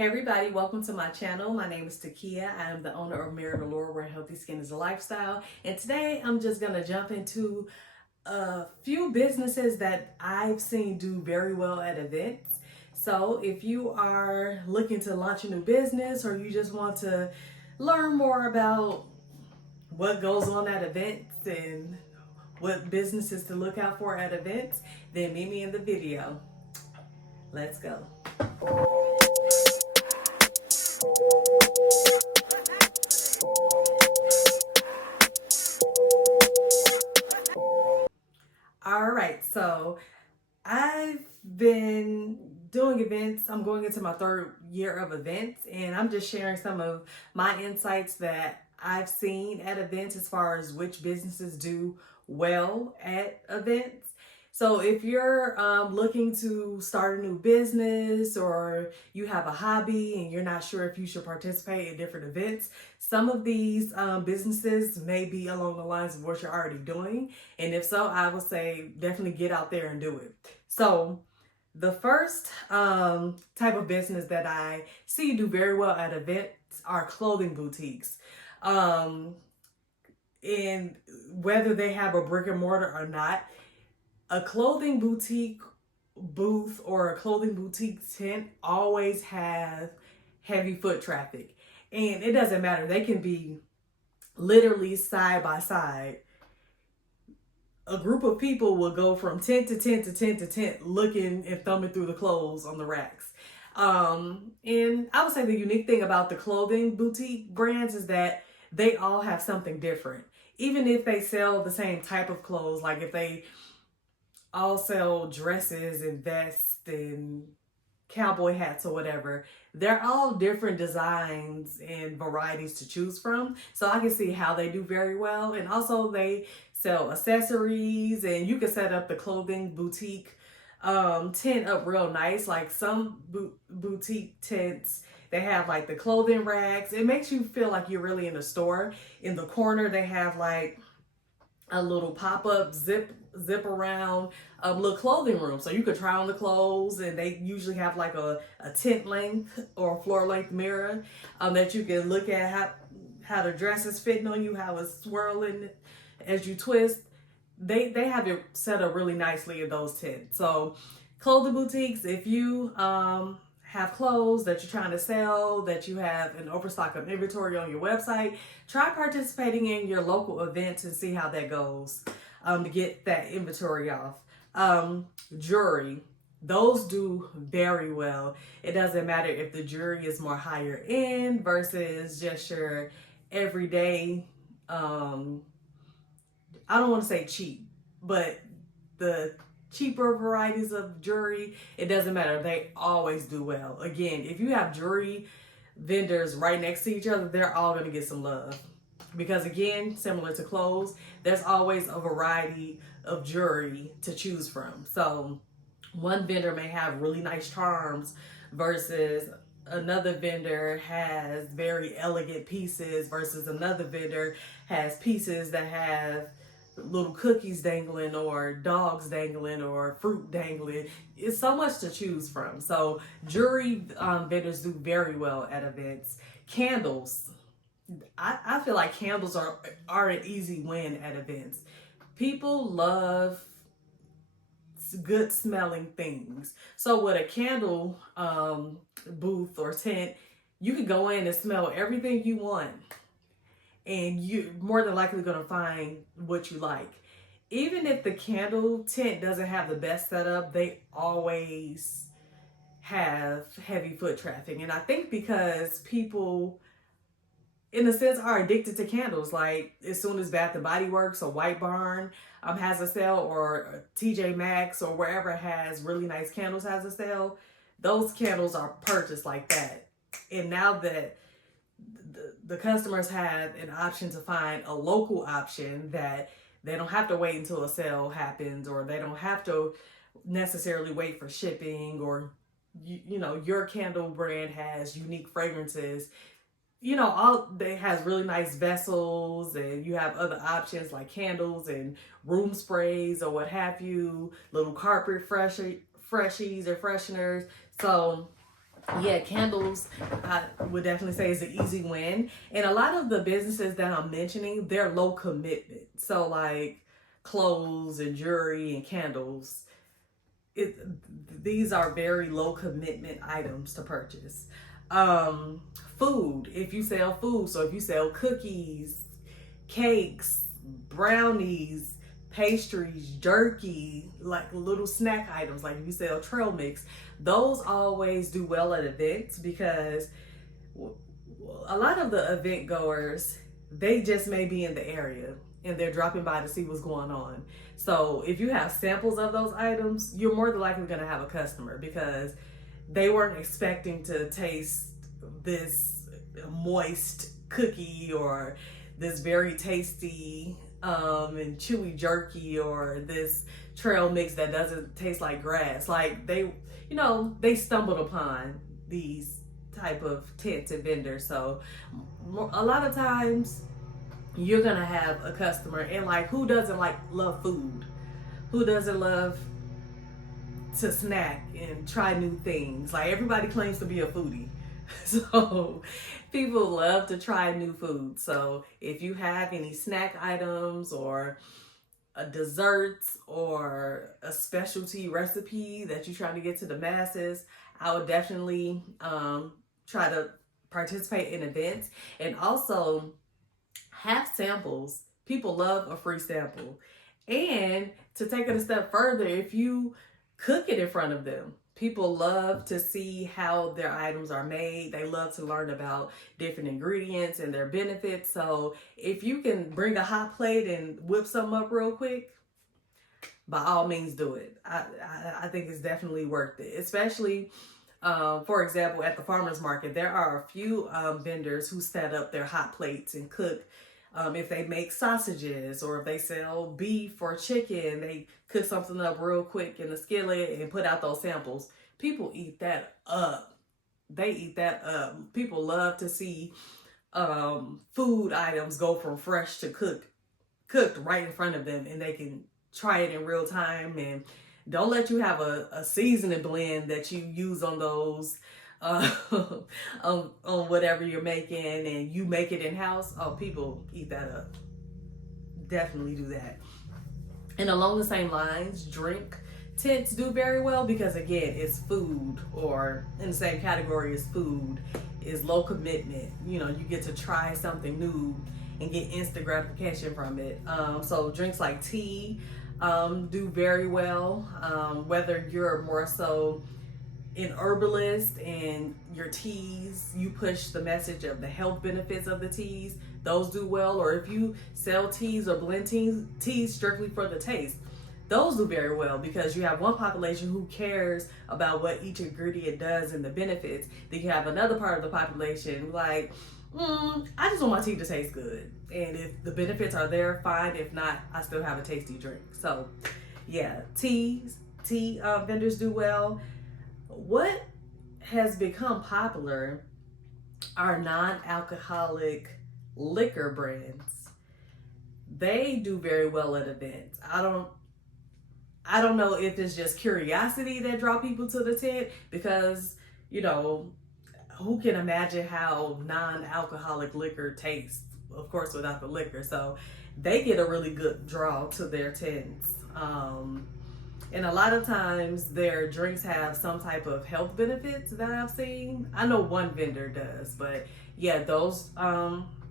Hey everybody, welcome to my channel. My name is Takia. I am the owner of Mirror Allure, where healthy skin is a lifestyle. And today I'm just gonna jump into a few businesses that I've seen do very well at events. So if you are looking to launch a new business or you just want to learn more about what goes on at events and what businesses to look out for at events, then meet me in the video. Let's go. All right, so I've been doing events. I'm going into my third year of events, and I'm just sharing some of my insights that I've seen at events as far as which businesses do well at events. So if you're looking to start a new business or you have a hobby and you're not sure if you should participate in different events, some of these businesses may be along the lines of what you're already doing. And if so, I would say definitely get out there and do it. So the first type of business that I see do very well at events are clothing boutiques. And whether they have a brick and mortar or not, a clothing boutique booth or a clothing boutique tent always have heavy foot traffic. And it doesn't matter. They can be literally side by side. A group of people will go from tent to tent to tent to tent looking and thumbing through the clothes on the racks. And I would say the unique thing about the clothing boutique brands is that they all have something different. Even if they sell the same type of clothes, like if they all sell dresses and vests and cowboy hats or whatever, they're all different designs and varieties to choose from. So I can see how they do very well. And also they sell accessories, and you can set up the clothing boutique tent up real nice. Like some boutique tents, they have like the clothing racks. It makes you feel like you're really in a store. In the corner, they have like a little pop-up zip around little clothing room, so you could try on the clothes. And they usually have like a tent length or a floor length mirror that you can look at how the dress is fitting on you, how it's swirling as you twist. They have it set up really nicely in those tents. So clothing boutiques, if you have clothes that you're trying to sell, that you have an overstock of inventory on your website, try participating in your local events and see how that goes to get that inventory off. Jewelry, those do very well. It doesn't matter if the jewelry is more higher end versus just your everyday, I don't want to say cheap, but the cheaper varieties of jewelry, it doesn't matter. They always do well. Again, if you have jewelry vendors right next to each other, they're all going to get some love. Because again, similar to clothes, there's always a variety of jewelry to choose from. So one vendor may have really nice charms versus another vendor has very elegant pieces versus another vendor has pieces that have little cookies dangling or dogs dangling or fruit dangling. It's so much to choose from. So jewelry vendors do very well at events. Candles, I feel like candles are an easy win at events. People love good smelling things. So with a candle booth or tent, you can go in and smell everything you want, and you're more than likely going to find what you like. Even if the candle tent doesn't have the best setup, they always have heavy foot traffic. And I think because people, in a sense, are addicted to candles. Like as soon as Bath and Body Works or White Barn has a sale, or TJ Maxx or wherever has really nice candles has a sale, those candles are purchased like that. And now that the customers have an option to find a local option, that they don't have to wait until a sale happens, or they don't have to necessarily wait for shipping, or you know, your candle brand has unique fragrances. You know, all they has really nice vessels, and you have other options like candles and room sprays or what have you, little carpet freshies or fresheners. So Yeah, candles, I would definitely say is an easy win. And a lot of the businesses that I'm mentioning, they're low commitment. So like clothes and jewelry and candles, it these are very low commitment items to purchase. Um, Food, if you sell food, so if you sell cookies, cakes, brownies, pastries, jerky, like little snack items, like if you sell trail mix, those always do well at events because a lot of the event goers, they just may be in the area and they're dropping by to see what's going on. So if you have samples of those items, you're more than likely going to have a customer because they weren't expecting to taste this moist cookie or this very tasty and chewy jerky or this trail mix that doesn't taste like grass. Like they stumbled upon these type of tents and vendors. So a lot of times you're gonna have a customer, and like who doesn't like love food? Who doesn't love to snack and try new things? Like everybody claims to be a foodie. So people love to try new food. So if you have any snack items or a desserts or a specialty recipe that you're trying to get to the masses, I would definitely try to participate in events and also have samples. People love a free sample. And to take it a step further, if you cook it in front of them, people love to see how their items are made. They love to learn about different ingredients and their benefits. So if you can bring a hot plate and whip something up real quick, by all means do it. I think it's definitely worth it. Especially, for example, at the farmer's market, there are a few vendors who set up their hot plates and cook. If they make sausages or if they sell beef or chicken, they cook something up real quick in the skillet and put out those samples. People eat that up. They eat that up. People love to see food items go from fresh to cooked right in front of them, and they can try it in real time. And don't let you have a seasoning blend that you use on those uh, on whatever you're making, and you make it in house. Oh, people eat that up. Definitely do that. And along the same lines, drink tents do very well because again, it's food, or in the same category as food, is low commitment. You get to try something new and get instant gratification from it. So drinks like tea do very well. Whether you're more so an herbalist and your teas, you push the message of the health benefits of the teas, those do well. Or if you sell teas or blend teas strictly for the taste, those do very well because you have one population who cares about what each ingredient does and the benefits. Then you have another part of the population like, I just want my tea to taste good. And if the benefits are there, fine. If not, I still have a tasty drink. So yeah, tea vendors do well. What has become popular are non-alcoholic liquor brands. They do very well at events. I don't know if it's just curiosity that draw people to the tent because, who can imagine how non-alcoholic liquor tastes, of course, without the liquor. So they get a really good draw to their tents. And a lot of times their drinks have some type of health benefits that I've seen. I know one vendor does, but yeah, those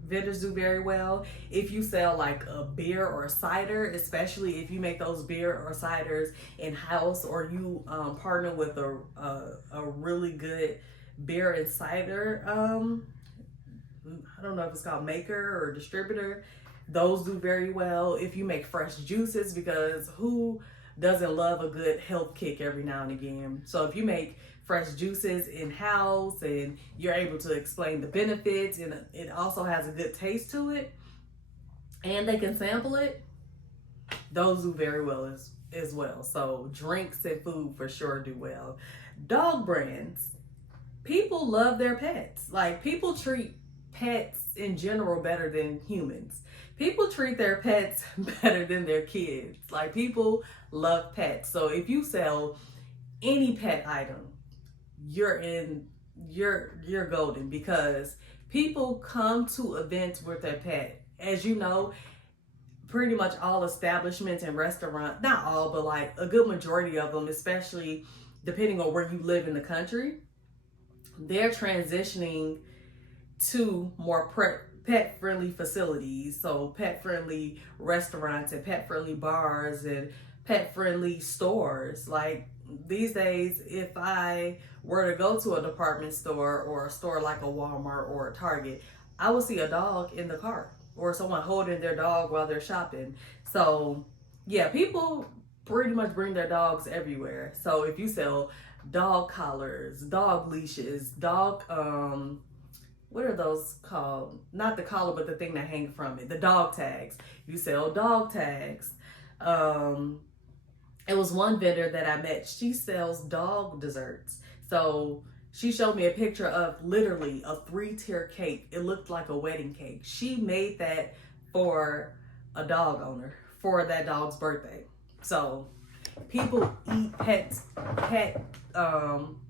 vendors do very well. If you sell like a beer or a cider, especially if you make those beer or ciders in-house, or you partner with a really good beer and cider, I don't know if it's called maker or distributor, those do very well. If you make fresh juices, because who doesn't love a good health kick every now and again? So if you make fresh juices in-house and you're able to explain the benefits and it also has a good taste to it and they can sample it, those do very well as well. So drinks and food for sure do well. Dog brands, people love their pets. Like, people treat pets in general better than humans. People treat their pets better than their kids. Like, people love pets. So if you sell any pet item, you're in you're golden, because people come to events with their pet. As you know, pretty much all establishments and restaurants, not all, but like a good majority of them, especially depending on where you live in the country, they're transitioning to more pet friendly facilities. So, pet friendly restaurants and pet friendly bars and pet friendly stores. Like these days, if I were to go to a department store or a store like a Walmart or a Target, I will see a dog in the cart or someone holding their dog while they're shopping. So, yeah, people pretty much bring their dogs everywhere. So, if you sell dog collars, dog leashes, dog what are those called? Not the collar, but the thing that hangs from it. The dog tags. You sell dog tags. It was one vendor that I met. She sells dog desserts. So she showed me a picture of literally a 3-tier cake. It looked like a wedding cake. She made that for a dog owner for that dog's birthday. So people eat pet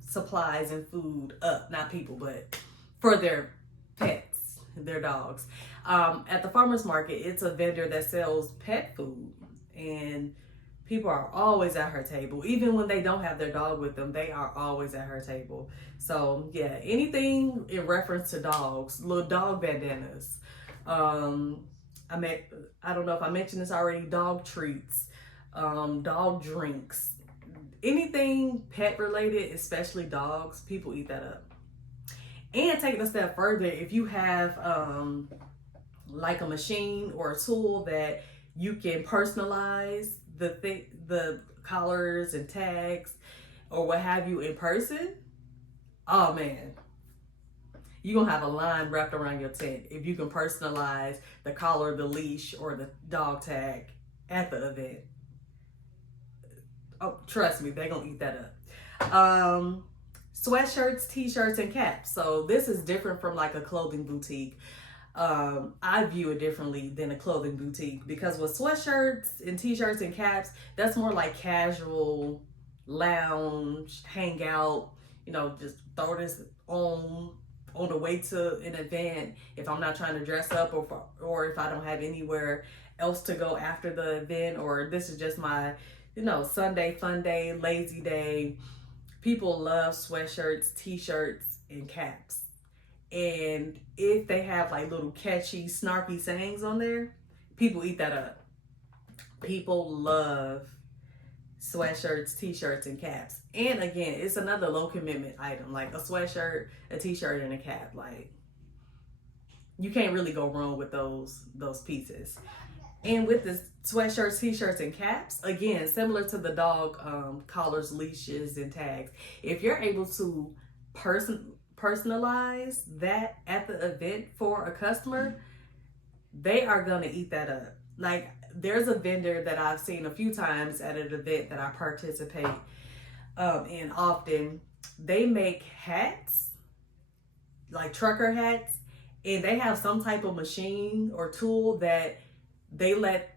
supplies and food up. Not people, but for their pets, their dogs. At the farmer's market, it's a vendor that sells pet food, and people are always at her table. Even when they don't have their dog with them, they are always at her table. So yeah, anything in reference to dogs, little dog bandanas. I don't know if I mentioned this already, dog treats, dog drinks, anything pet related, especially dogs, people eat that up. And taking a step further, if you have like a machine or a tool that you can personalize the collars and tags or what have you in person, oh man, you're gonna have a line wrapped around your tent if you can personalize the collar, the leash, or the dog tag at the event. Oh, trust me, they're gonna eat that up. Sweatshirts, t-shirts, and caps. So this is different from like a clothing boutique. I view it differently than a clothing boutique, because with sweatshirts and t-shirts and caps, that's more like casual lounge, hang out, just throw this on the way to an event if I'm not trying to dress up, or if I don't have anywhere else to go after the event, or this is just my Sunday fun day, lazy day. People love sweatshirts, t-shirts, and caps. And if they have like little catchy, snarky sayings on there, people eat that up. People love sweatshirts, t-shirts, and caps. And again, it's another low commitment item, like a sweatshirt, a t-shirt, and a cap. Like, you can't really go wrong with those pieces. And with the sweatshirts, t-shirts, and caps, again, similar to the dog collars, leashes, and tags, if you're able to personalize that at the event for a customer, they are going to eat that up. Like, there's a vendor that I've seen a few times at an event that I participate in often. They make hats, like trucker hats, and they have some type of machine or tool that they let,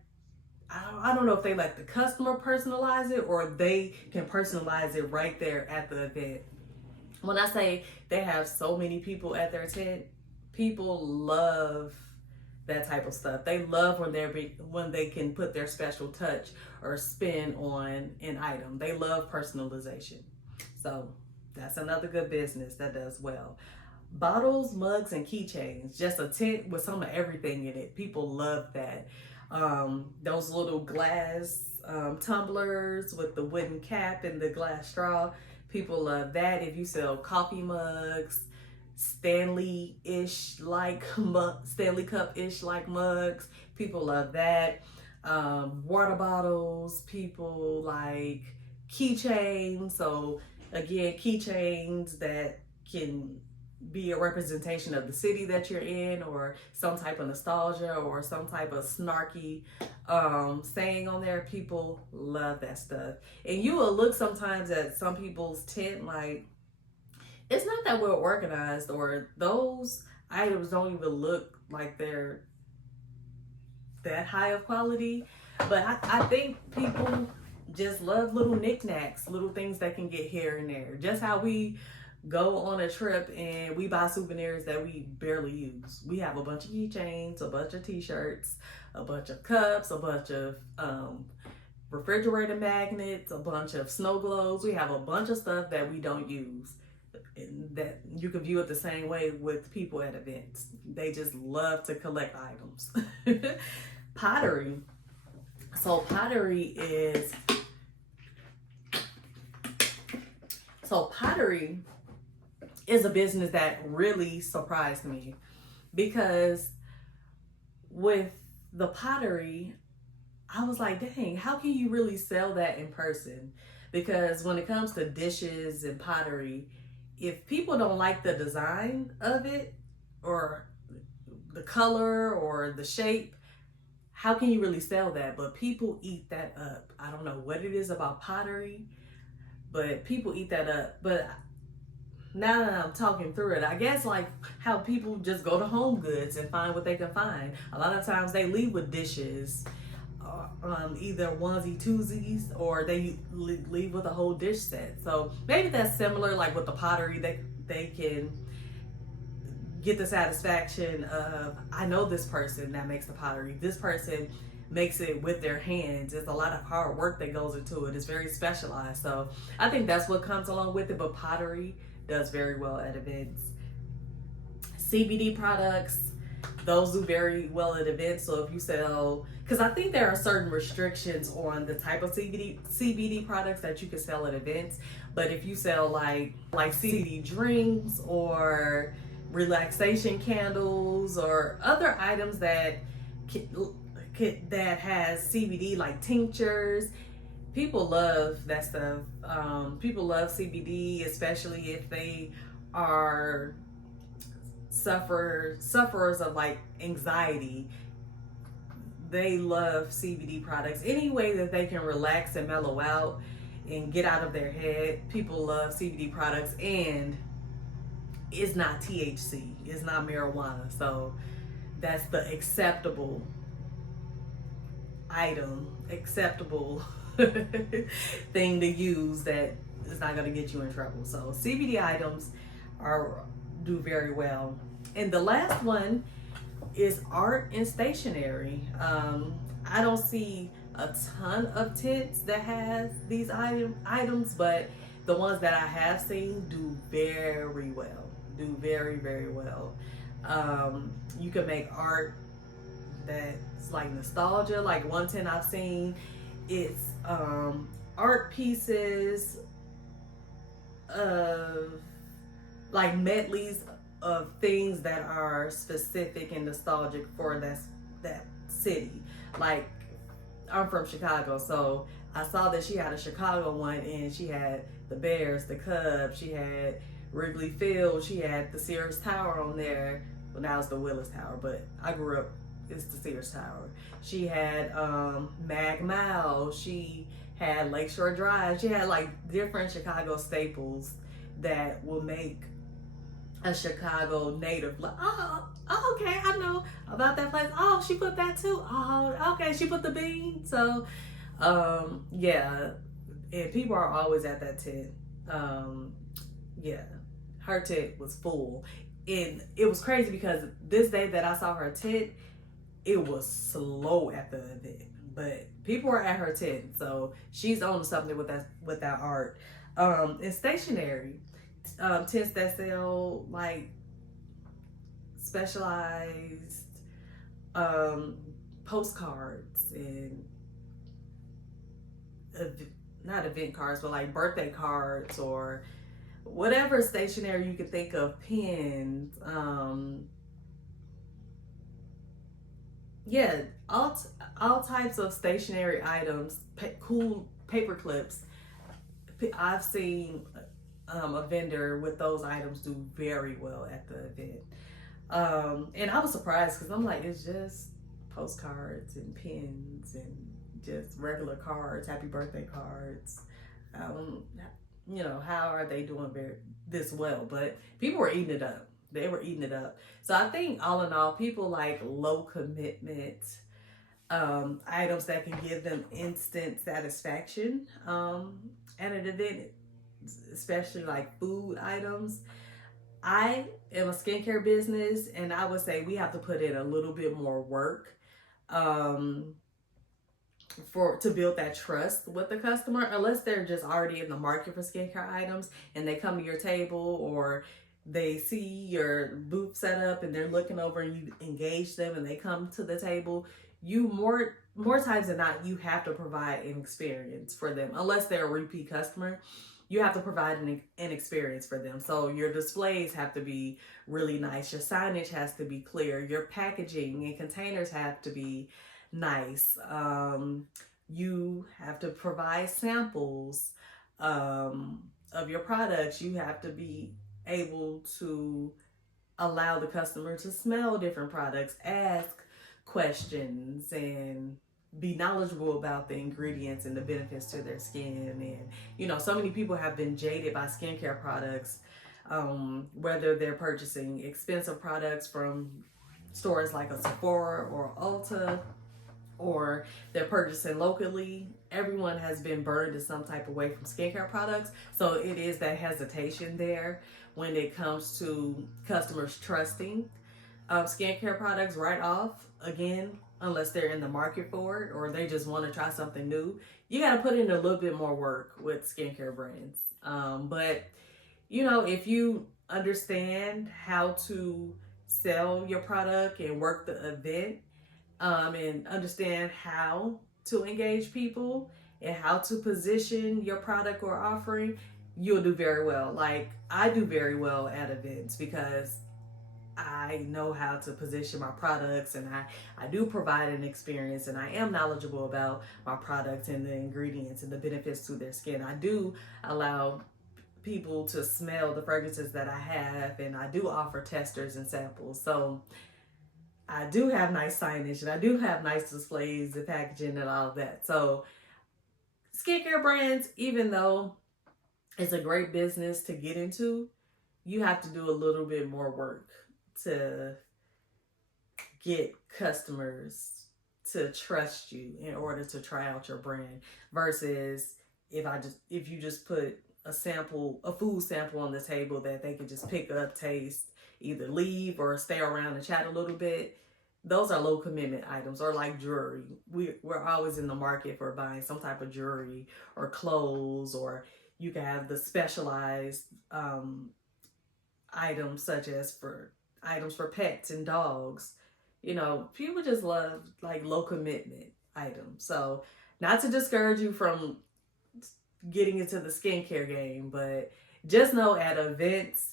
I don't know if they let the customer personalize it or they can personalize it right there at the event. When I say they have so many people at their tent, people love that type of stuff. They love when they can put their special touch or spin on an item. They love personalization. So that's another good business that does well. Bottles, mugs, and keychains. Just a tent with some of everything in it. People love that. Those little glass tumblers with the wooden cap and the glass straw. People love that. If you sell coffee mugs, Stanley Cup-ish like mugs, people love that. Water bottles, people like keychains. So again, keychains that can be a representation of the city that you're in, or some type of nostalgia, or some type of snarky saying on there. People love that stuff. And you will look sometimes at some people's tent like it's not that well organized, or those items don't even look like they're that high of quality. But I think people just love little knickknacks, little things that can get here and there. Just how we go on a trip and we buy souvenirs that we barely use. We have a bunch of keychains, a bunch of t-shirts, a bunch of cups, a bunch of refrigerator magnets, a bunch of snow globes. We have a bunch of stuff that we don't use. And that you can view it the same way with people at events. They just love to collect items. Pottery. So pottery is a business that really surprised me, because with the pottery, I was like, dang, how can you really sell that in person? Because when it comes to dishes and pottery, if people don't like the design of it or the color or the shape, how can you really sell that? But people eat that up. I don't know what it is about pottery, but people eat that up. But now that I'm talking through it, I guess like how people just go to Home Goods and find what they can find. A lot of times they leave with dishes, either onesie twosies, or they leave with a whole dish set. So maybe that's similar, like with the pottery, they can get the satisfaction of, I know this person that makes the pottery. This person makes it with their hands. It's a lot of hard work that goes into it. It's very specialized. So I think that's what comes along with it. But pottery does very well at events. CBD products, those do very well at events. So if you sell, because I think there are certain restrictions on the type of CBD products that you can sell at events. But if you sell like CBD drinks or relaxation candles or other items that that has CBD, like tinctures, people love that stuff. People love CBD, especially if they are sufferers of like anxiety. They love CBD products. Any way that they can relax and mellow out and get out of their head, people love CBD products. And it's not THC, it's not marijuana. So that's the acceptable thing to use that is not going to get you in trouble. So CBD items do very well. And the last one is art and stationery. I don't see a ton of tents that has these items, but the ones that I have seen do very well. Do very, very well. You can make art that's like nostalgia. Like one tent I've seen, it's art pieces of like medleys of things that are specific and nostalgic for that city. Like, I'm from Chicago, so I saw that she had a Chicago one, and she had the Bears, the Cubs, she had Wrigley Field, she had the Sears Tower on there. Well, now it's the Willis Tower, but I grew up, it's the Sears Tower. She had Mag Mile, she had Lakeshore Drive, she had like different Chicago staples that will make a Chicago native like, oh, okay, I know about that place. Oh, she put that too. Oh, okay, she put the bean. So, yeah, and people are always at that tent. Yeah, her tent was full, and it was crazy because this day that I saw her tent, it was slow at the event, but people were at her tent, so she's on something with that art. And stationery. Tents that sell like specialized postcards and not event cards, but like birthday cards or whatever stationery you could think of, pens, yeah, all types of stationery items, cool paper clips. I've seen a vendor with those items do very well at the event. And I was surprised because I'm like, it's just postcards and pens and just regular cards, happy birthday cards. How are they doing this well? But people were eating it up. They were eating it up. So I think all in all, people like low commitment items that can give them instant satisfaction at an event. especially like food items. I am a skincare business, and I would say we have to put in a little bit more work um, for to build that trust with the customer. Unless they're just already in the market for skincare items and they come to your table, or they see your booth set up and they're looking over and you engage them and they come to the table, you more times than not, you have to provide an experience for them. Unless they're a repeat customer, you have to provide an experience for them. So your displays have to be really nice, your signage has to be clear, your packaging and containers have to be nice. You have to provide samples of your products. You have to be able to allow the customer to smell different products, ask questions, and be knowledgeable about the ingredients and the benefits to their skin. And so many people have been jaded by skincare products, whether they're purchasing expensive products from stores like a Sephora or Ulta, or they're purchasing locally. Everyone has been burned in some type of way from skincare products. So it is that hesitation there when it comes to customers trusting skincare products right off. Again, unless they're in the market for it or they just want to try something new, you got to put in a little bit more work with skincare brands. But if you understand how to sell your product and work the event, and understand how to engage people and how to position your product or offering, you'll do very well. Like, I do very well at events because I know how to position my products, and I do provide an experience, and I am knowledgeable about my products and the ingredients and the benefits to their skin. I do allow people to smell the fragrances that I have, and I do offer testers and samples. So I do have nice signage and I do have nice displays and packaging and all of that. So skincare brands, even though it's a great business to get into, you have to do a little bit more work to get customers to trust you in order to try out your brand, versus if you just put a food sample on the table that they can just pick up, taste, either leave or stay around and chat a little bit. Those are low commitment items. Or like jewelry, we're always in the market for buying some type of jewelry or clothes, or you can have the specialized items, such as for items for pets and dogs. People just love like low commitment items. So, not to discourage you from getting into the skincare game, but just know at events,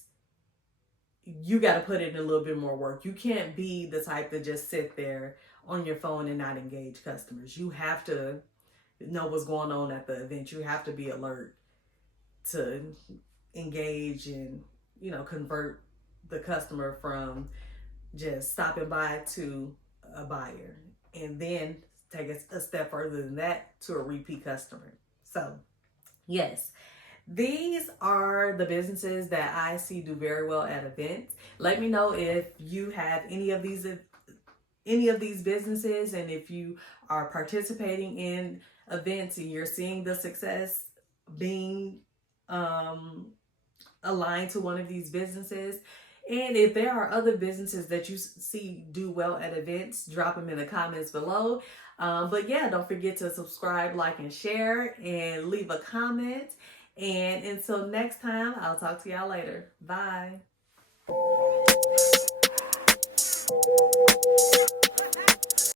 you got to put in a little bit more work. You can't be the type to just sit there on your phone and not engage customers. You have to know what's going on at the event. You have to be alert to engage and, convert the customer from just stopping by to a buyer, and then take a step further than that to a repeat customer. So, yes, these are the businesses that I see do very well at events. Let me know if you have any of these businesses, and if you are participating in events and you're seeing the success being aligned to one of these businesses. And if there are other businesses that you see do well at events, drop them in the comments below. But yeah, don't forget to subscribe, like, and share, and leave a comment. And until next time, I'll talk to y'all later. Bye.